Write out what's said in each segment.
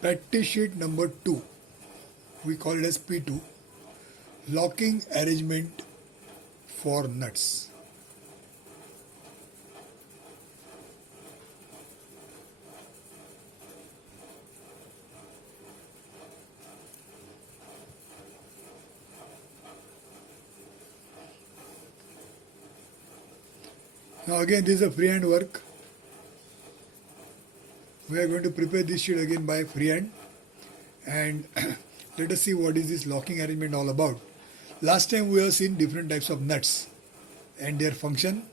Practice sheet number 2, we call it as P2, locking arrangement for nuts. Now again, this is a freehand work. We are going to prepare this sheet again by freehand, and let us see what is this locking arrangement all about. Last time we have seen different types of nuts and their function.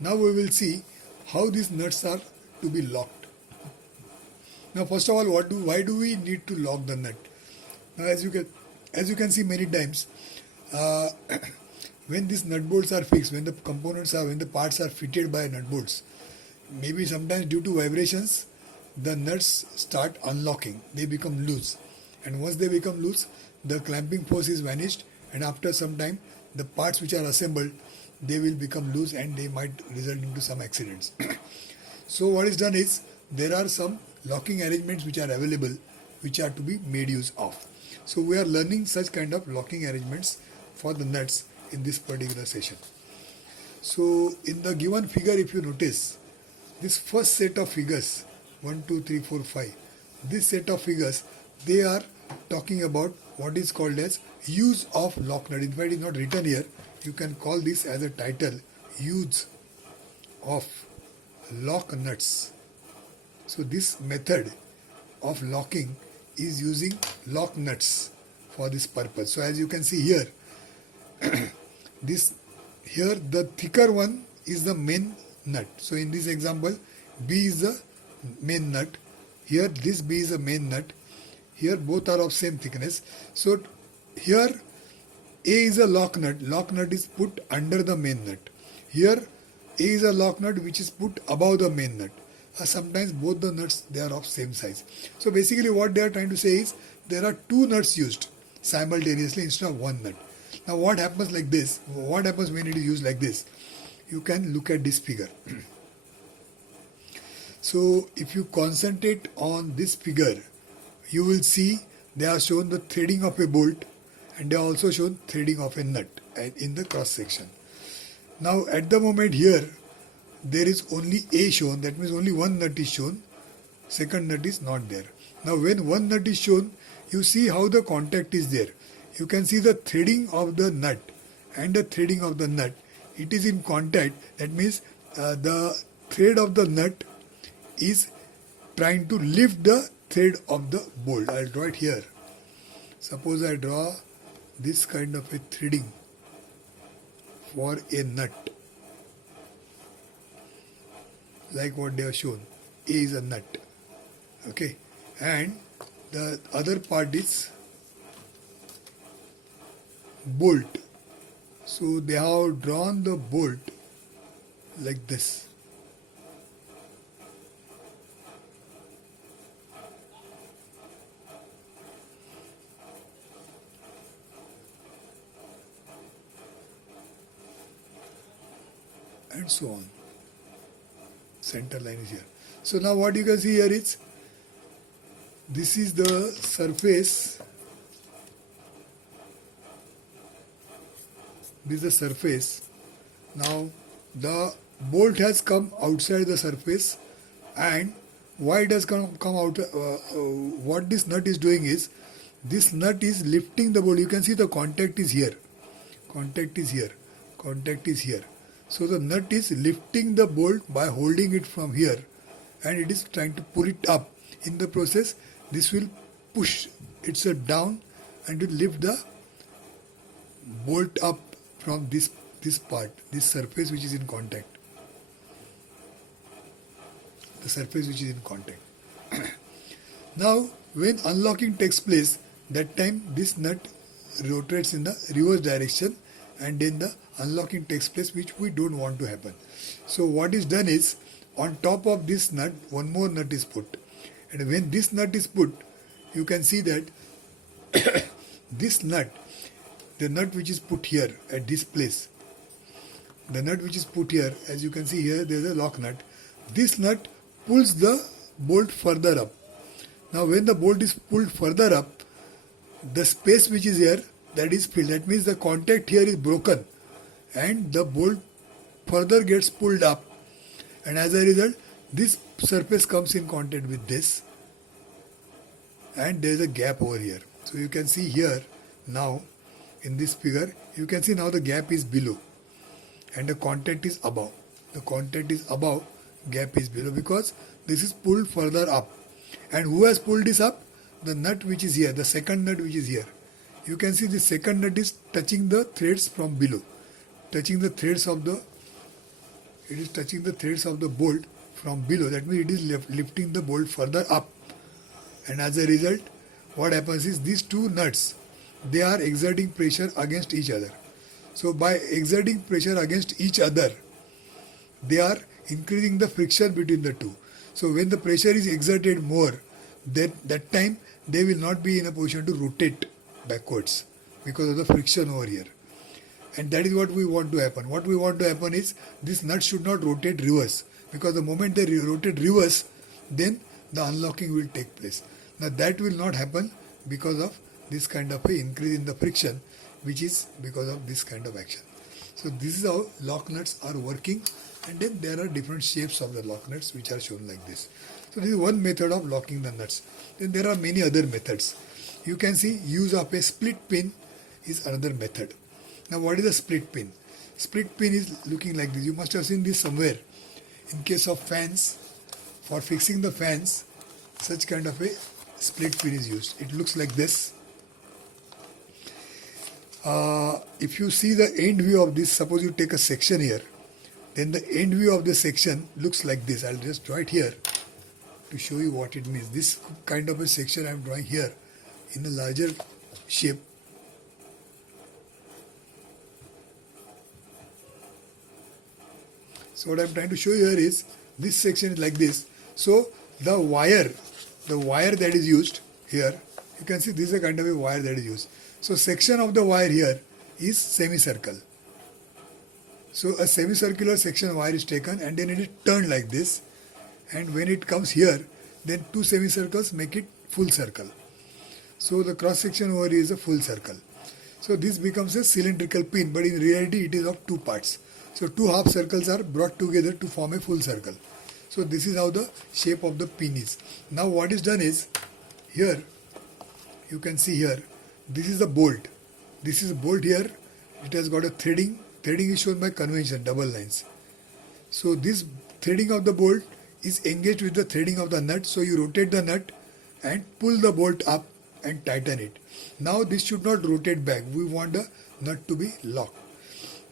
Now we will see how these nuts are to be locked. Now first of all, why do we need to lock the nut? Now as you can see many times, when these nut bolts are fixed, when the parts are fitted by nut bolts, maybe sometimes due to vibrations, the nuts start unlocking, they become loose, and once they become loose, the clamping force is vanished, and after some time the parts which are assembled, they will become loose and they might result into some accidents. So what is done is, there are some locking arrangements which are available, which are to be made use of. So we are learning such kind of locking arrangements for the nuts in this particular session. So in the given figure, if you notice, this first set of figures, 1, 2, 3, 4, 5, this set of figures, they are talking about what is called as use of lock nut. In fact, it is not written here. You can call this as a title, use of lock nuts. So this method of locking is using lock nuts for this purpose. So as you can see here, here the thicker one is the main nut. So in this example, B is the main nut. Here this B is the main nut. Here both are of same thickness. So here A is a lock nut. Lock nut is put under the main nut. Here A is a lock nut which is put above the main nut. Sometimes both the nuts, they are of same size. So basically what they are trying to say is, there are two nuts used simultaneously instead of one nut. Now what happens like this? What happens when it is used like this? You can look at this figure. So if you concentrate on this figure, you will see they are shown the threading of a bolt, and they are also shown threading of a nut in the cross section. Now at the moment here, there is only A shown, that means only one nut is shown, second nut is not there. Now when one nut is shown, you see how the contact is there. You can see the threading of the nut and the threading of the nut. It is in contact, that means the thread of the nut is trying to lift the thread of the bolt. I will draw it here. Suppose I draw this kind of a threading for a nut, like what they have shown. A is a nut, okay, and the other part is bolt. So they have drawn the bolt like this. And so on. Center line is here. So now what you can see here is, this is the surface. This is the surface. Now the bolt has come outside the surface, and why it has come out? What this nut is doing is, this nut is lifting the bolt. You can see the contact is here. Contact is here. Contact is here. So the nut is lifting the bolt by holding it from here, and it is trying to pull it up. In the process, this will push itself down and will lift the bolt up from this part, this surface which is in contact. The surface which is in contact. Now when unlocking takes place, that time this nut rotates in the reverse direction, and then the unlocking takes place, which we don't want to happen. So what is done is, on top of this nut, one more nut is put, and when this nut is put, you can see that this nut, the nut which is put here at this place, the nut which is put here, as you can see here, there is a lock nut. This nut pulls the bolt further up. Now when the bolt is pulled further up, the space which is here, that is filled. That means the contact here is broken and the bolt further gets pulled up, and as a result this surface comes in contact with this, and there is a gap over here. So you can see here now in this figure, you can see now the gap is below and the contact is above. The contact is above, gap is below, because this is pulled further up. And who has pulled this up? The nut which is here, the second nut which is here. You can see the second nut is touching the threads from below, touching the threads of the, it is touching the threads of the bolt from below. That means it is lifting the bolt further up, and as a result what happens is these two nuts, they are exerting pressure against each other. So by exerting pressure against each other, they are increasing the friction between the two. So when the pressure is exerted more, then that time they will not be in a position to rotate backwards because of the friction over here. And that is what we want to happen. What we want to happen is this nut should not rotate reverse, because the moment they rotate reverse, then the unlocking will take place. Now that will not happen because of this kind of a increase in the friction, which is because of this kind of action. So this is how lock nuts are working, and then there are different shapes of the lock nuts which are shown like this. So this is one method of locking the nuts. Then there are many other methods. You can see use of a split pin is another method. Now what is a split pin? Split pin is looking like this. You must have seen this somewhere. In case of fans, for fixing the fans, such kind of a split pin is used. It looks like this. If you see the end view of this, suppose you take a section here, then the end view of the section looks like this. I'll just draw it here to show you what it means. This kind of a section I'm drawing here in a larger shape. So what I'm trying to show you here is this section is like this. So the wire that is used here, you can see this is a kind of a wire that is used. So section of the wire here is semicircle. So a semicircular section wire is taken and then it is turned like this, and when it comes here, then two semicircles make it full circle. So the cross section over here is a full circle. So this becomes a cylindrical pin, but in reality it is of two parts. So two half circles are brought together to form a full circle. So this is how the shape of the pin is. Now what is done is, here you can see here, this is the bolt. This is a bolt here. It has got a threading. Threading is shown by convention, double lines. So this threading of the bolt is engaged with the threading of the nut. So you rotate the nut and pull the bolt up and tighten it. Now this should not rotate back. We want the nut to be locked.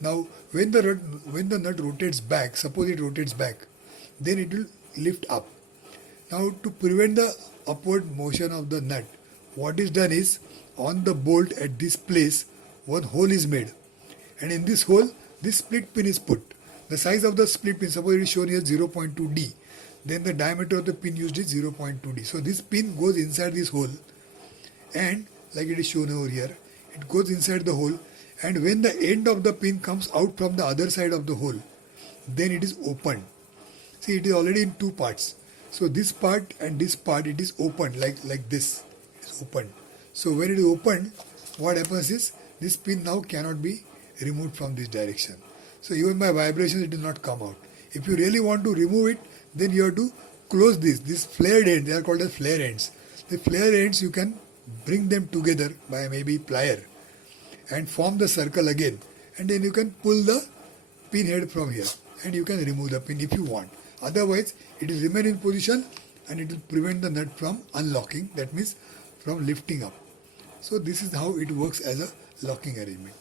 Now when the nut rotates back, suppose it rotates back, then it will lift up. Now to prevent the upward motion of the nut, what is done is, on the bolt at this place, one hole is made, and in this hole this split pin is put. The size of the split pin, suppose it is shown here 0.2 D, then the diameter of the pin used is 0.2 D. So this pin goes inside this hole, and like it is shown over here, it goes inside the hole, and when the end of the pin comes out from the other side of the hole, then it is opened. See, it is already in two parts. So this part and this part, it is opened like this. It is opened. So when it is opened, what happens is this pin now cannot be removed from this direction. So even by vibration it will not come out. If you really want to remove it, then you have to close this flared end. They are called as flare ends. The flare ends, you can bring them together by maybe plier and form the circle again, and then you can pull the pin head from here and you can remove the pin if you want. Otherwise it will remain in position and it will prevent the nut from unlocking, that means from lifting up. So this is how it works as a locking arrangement.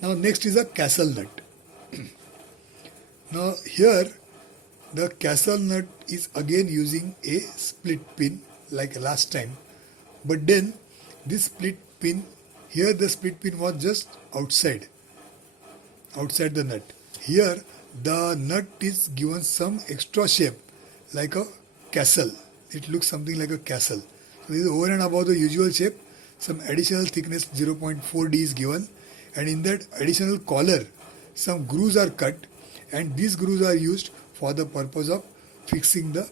Now next is a castle nut. Now here the castle nut is again using a split pin like last time, but then this split pin, here the split pin was just outside the nut. Here the nut is given some extra shape like a castle. It looks something like a castle. So this is over and above the usual shape, some additional thickness 0.4 D is given, and in that additional collar some grooves are cut, and these grooves are used for the purpose of fixing the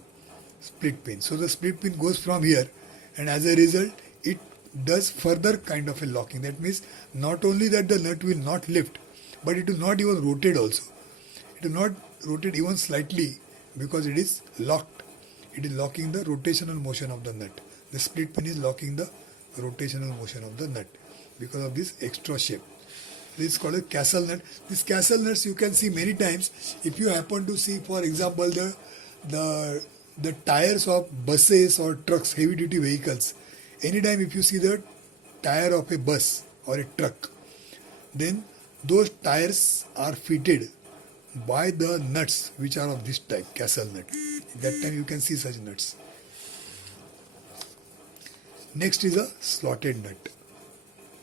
split pin. So the split pin goes from here, and as a result it does further kind of a locking. That means not only that the nut will not lift, but it will not even rotate also. It will not rotate even slightly because it is locked. It is locking the rotational motion of the nut. The split pin is locking the rotational motion of the nut because of this extra shape. This is called a castle nut. These castle nuts you can see many times. If you happen to see, for example, the tires of buses or trucks, heavy duty vehicles, anytime if you see the tire of a bus or a truck, then those tires are fitted by the nuts which are of this type, castle nut. That time you can see such nuts. Next is a slotted nut.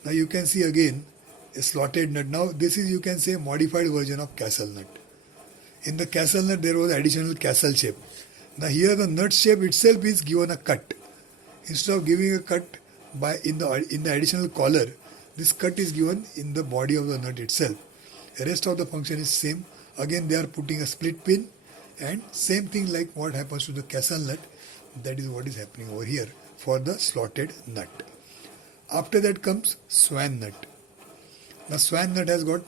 Now you can see again a slotted nut. Now this is, you can say, modified version of castle nut. In the castle nut there was additional castle shape. Now here the nut shape itself is given a cut. Instead of giving a cut by in the additional collar, this cut is given in the body of the nut itself. The rest of the function is same. Again they are putting a split pin, and same thing like what happens to the castle nut, that is what is happening over here for the slotted nut. After that comes swan nut. Now swan nut has got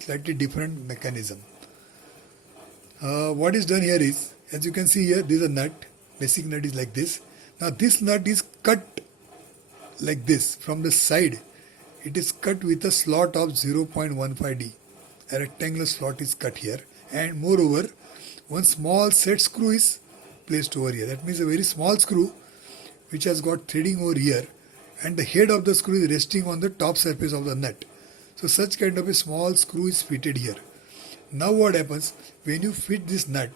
slightly different mechanism. What is done here is, as you can see here, this is a nut. Basic nut is like this. Now this nut is cut like this from the side. It is cut with a slot of 0.15D. A rectangular slot is cut here, and moreover one small set screw is placed over here. That means a very small screw which has got threading over here, and the head of the screw is resting on the top surface of the nut. So such kind of a small screw is fitted here. Now what happens when you fit this nut,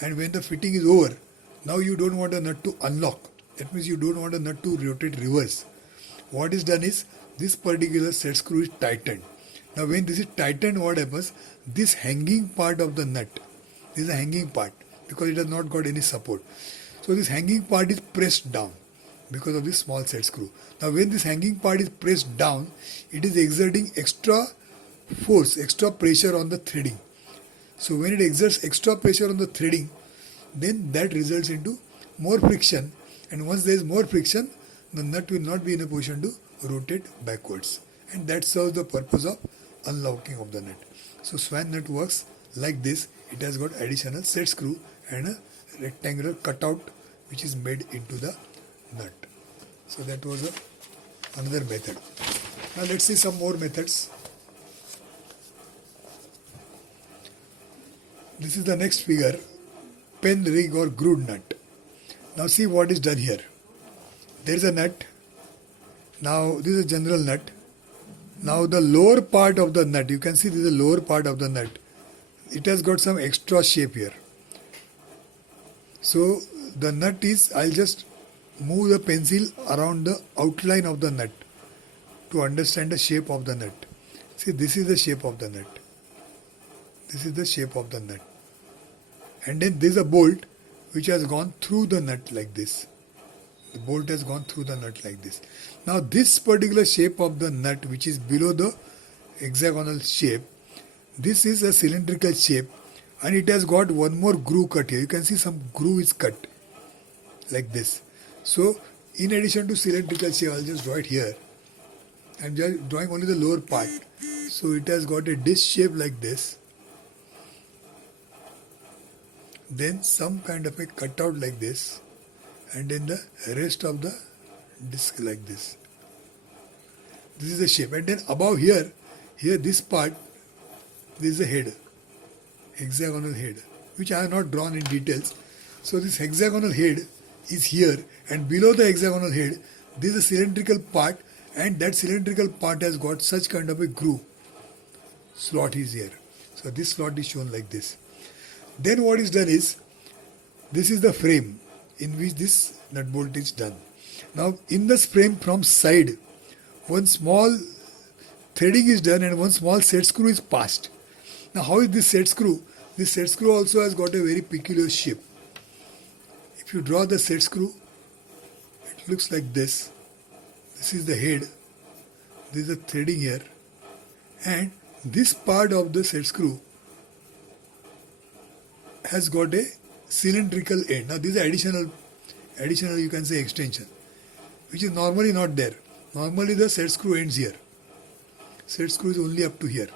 and when the fitting is over, now you don't want the nut to unlock. That means you don't want the nut to rotate reverse. What is done is, this particular set screw is tightened. Now when this is tightened, what happens? This hanging part of the nut, this is a hanging part because it has not got any support. So this hanging part is pressed down because of this small set screw. Now when this hanging part is pressed down, it is exerting extra force, extra pressure on the threading. So when it exerts extra pressure on the threading, then that results into more friction, and once there is more friction, the nut will not be in a position to rotate backwards, and that serves the purpose of unlocking of the nut. So swan nut works like this. It has got additional set screw and a rectangular cutout which is made into the nut. So that was another method. Now let's see some more methods. This is the next figure, pen rig or groove nut. Now see what is done here. There is a nut. Now this is a general nut. Now the lower part of the nut, you can see this is the lower part of the nut. It has got some extra shape here. So the nut is, I'll just move the pencil around the outline of the nut to understand the shape of the nut. See, this is the shape of the nut. This is the shape of the nut. And then there is a bolt which has gone through the nut like this. The bolt has gone through the nut like this. Now this particular shape of the nut, which is below the hexagonal shape, this is a cylindrical shape, and it has got one more groove cut here. You can see some groove is cut like this. So in addition to cylindrical shape, I'll just draw it here. I'm just drawing only the lower part. So it has got a disc shape like this. Then some kind of a cutout like this, and then the rest of the disc like this. This is the shape, and then above here this part, this is the head, hexagonal head, which I have not drawn in details. So this hexagonal head is here, and below the hexagonal head this is a cylindrical part, and that cylindrical part has got such kind of a groove. Slot is here. So this slot is shown like this. Then what is done is, this is the frame in which this nut bolt is done. Now in this frame from side, one small threading is done and one small set screw is passed. Now how is this set screw? This set screw also has got a very peculiar shape. If you draw the set screw, it looks like this. This is the head, this is the threading here, and this part of the set screw has got a cylindrical end. Now this is additional you can say extension, which is normally not there. Normally the set screw ends here. Set screw is only up to here.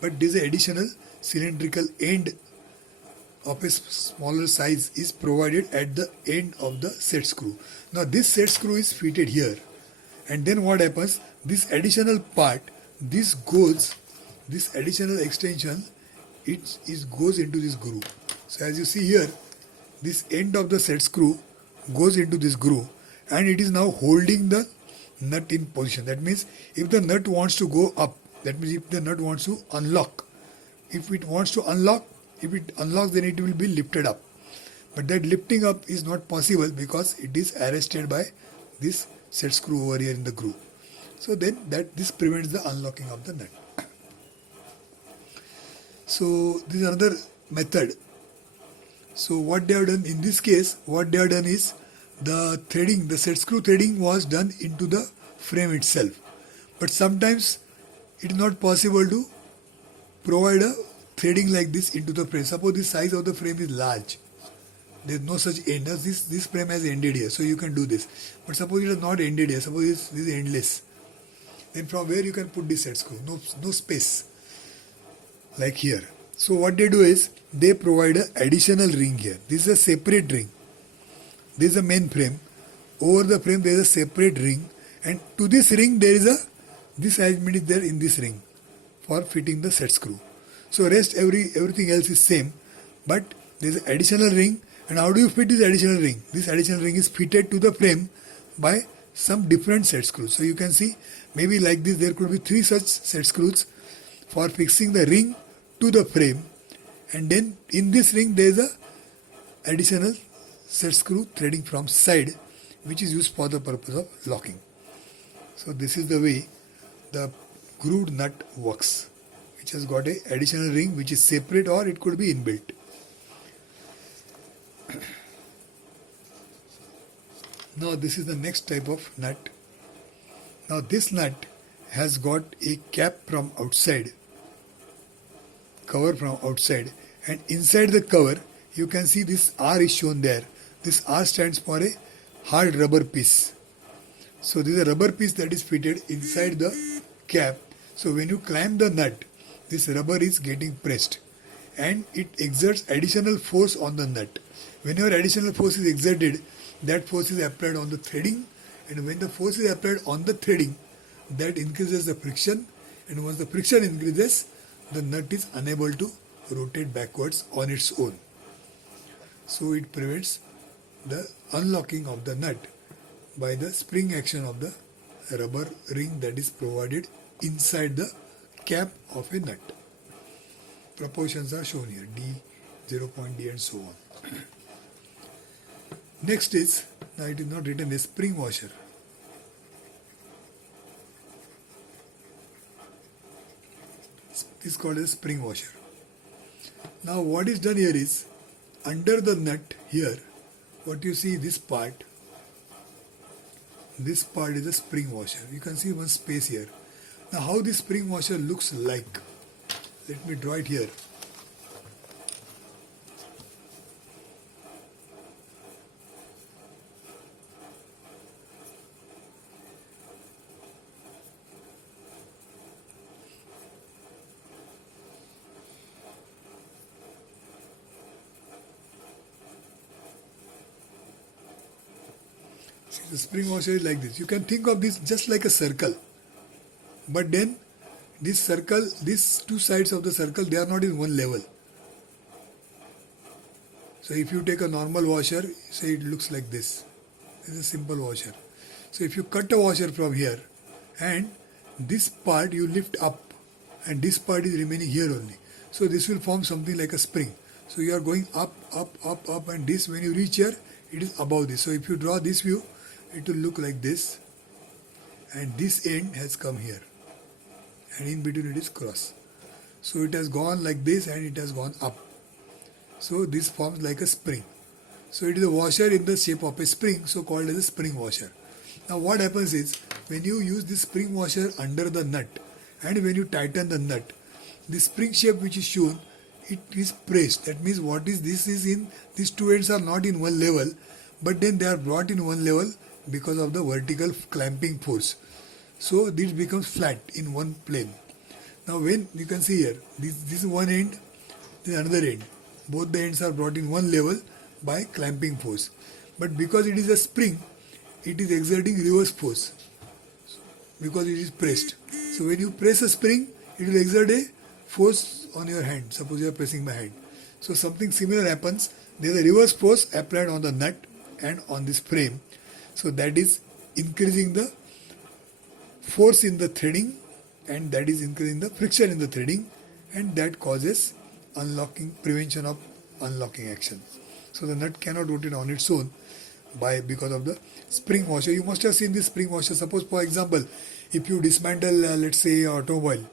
But this additional cylindrical end of a smaller size is provided at the end of the set screw. Now this set screw is fitted here, and then what happens, this additional part, this additional extension, it goes into this groove. So as you see here, this end of the set screw goes into this groove, and it is now holding the nut in position. That means if the nut wants to go up, that means if the nut wants to unlock, if it unlocks, then it will be lifted up. But that lifting up is not possible because it is arrested by this set screw over here in the groove. So then this prevents the unlocking of the nut. So this is another method. So what they have done in this case, is the threading, the set screw threading was done into the frame itself. But sometimes it is not possible to provide a threading like this into the frame. Suppose the size of the frame is large. There is no such end. This frame has ended here, so you can do this. But suppose it is not ended here. Suppose this is endless. Then from where you can put this set screw? No space. Like here. So what they do is they provide an additional ring here. This is a separate ring. This is the main frame. Over the frame there is a separate ring, and to this ring there is this arrangement is there in this ring for fitting the set screw. So rest everything else is same, but there is an additional ring. And how do you fit this additional ring? This additional ring is fitted to the frame by some different set screws. So you can see maybe like this there could be 3 such set screws for fixing the ring to the frame, and then in this ring there is a additional set screw threading from side, which is used for the purpose of locking. So this is the way the grooved nut works, which has got a additional ring which is separate, or it could be inbuilt. Now this is the next type of nut. Now this nut has got a cap from outside, cover from outside, and inside the cover you can see this R is shown there. This R stands for a hard rubber piece. So this is a rubber piece that is fitted inside the cap. So when you clamp the nut, this rubber is getting pressed and it exerts additional force on the nut. Whenever additional force is exerted, that force is applied on the threading, and when the force is applied on the threading, that increases the friction, and once the friction increases, the nut is unable to rotate backwards on its own. So it prevents the unlocking of the nut by the spring action of the rubber ring that is provided inside the cap of a nut. Proportions are shown here, D, 0.D and so on. Next is, now it is not written, a spring washer. This is called a spring washer. Now what is done here is, under the nut here, what you see this part is a spring washer. You can see one space here. Now how this spring washer looks like, let me draw it here. The spring washer is like this. You can think of this just like a circle. But then this circle, these two sides of the circle, they are not in one level. So if you take a normal washer, say it looks like this. This is a simple washer. So if you cut a washer from here, and this part you lift up, and this part is remaining here only. So this will form something like a spring. So you are going up, up, up, up, and this, when you reach here, it is above this. So if you draw this view, it will look like this, and this end has come here, and in between it is cross. So it has gone like this and it has gone up. So this forms like a spring. So it is a washer in the shape of a spring, so called as a spring washer. Now what happens is, when you use this spring washer under the nut and when you tighten the nut, the spring shape which is shown it is pressed. That means what is this is in these two ends are not in one level, but then they are brought in one level because of the vertical clamping force. So this becomes flat in one plane. Now when you can see here, this is one end, this is another end. Both the ends are brought in one level by clamping force. But because it is a spring, it is exerting reverse force because it is pressed. So when you press a spring, it will exert a force on your hand. Suppose you are pressing my hand. So something similar happens. There is a reverse force applied on the nut and on this frame. So that is increasing the force in the threading, and that is increasing the friction in the threading, and that causes unlocking, prevention of unlocking action. So the nut cannot rotate on its own because of the spring washer. You must have seen this spring washer. Suppose, for example, if you dismantle, let's say, an automobile,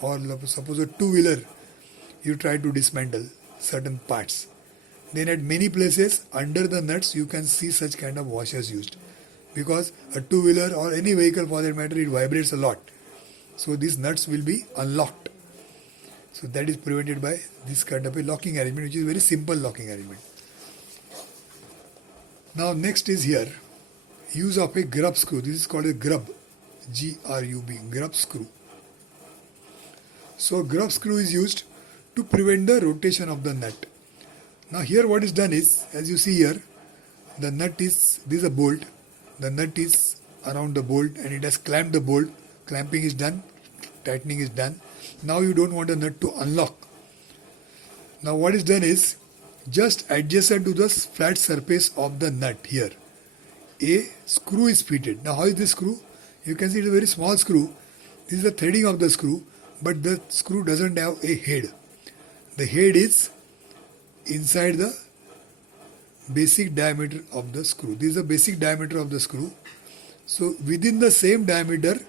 or suppose a two-wheeler, you try to dismantle certain parts. Then at many places under the nuts you can see such kind of washers used, because a two-wheeler or any vehicle for that matter, it vibrates a lot. So these nuts will be unlocked. So that is prevented by this kind of a locking arrangement, which is very simple locking arrangement. Now next is here, use of a grub screw. This is called a grub, G-R-U-B, grub screw. So grub screw is used to prevent the rotation of the nut. Now here what is done is, as you see here, the nut is, this is a bolt, the nut is around the bolt and it has clamped the bolt. Clamping is done, tightening is done. Now you don't want the nut to unlock. Now what is done is, just adjacent to the flat surface of the nut here, a screw is fitted. Now how is this screw? You can see it is a very small screw. This is the threading of the screw, but the screw doesn't have a head. The head is inside the basic diameter of the screw. This is the basic diameter of the screw. So within the same diameter,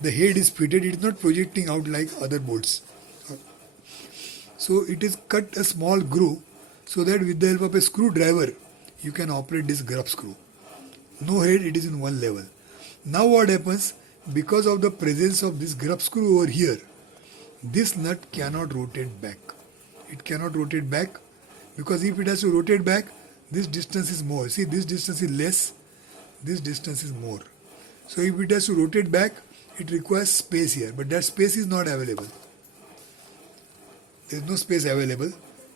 the head is fitted. It is not projecting out like other bolts. So it is cut a small groove, so that with the help of a screwdriver, you can operate this grub screw. No head, it is in one level. Now what happens? Because of the presence of this grub screw over here, this nut cannot rotate back. It cannot rotate back, because if it has to rotate back, this distance is more. See, this distance is less, this distance is more. So if it has to rotate back, it requires space here, but that space is not available. There is no space available.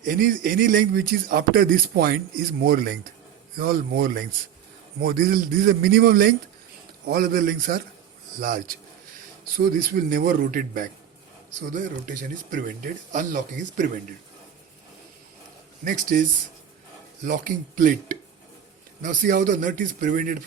Any length which is after this point is more length. All more lengths. This is a minimum length. All other lengths are large. So this will never rotate back. So the rotation is prevented. Unlocking is prevented. Next is locking plate. Now see how the nut is prevented from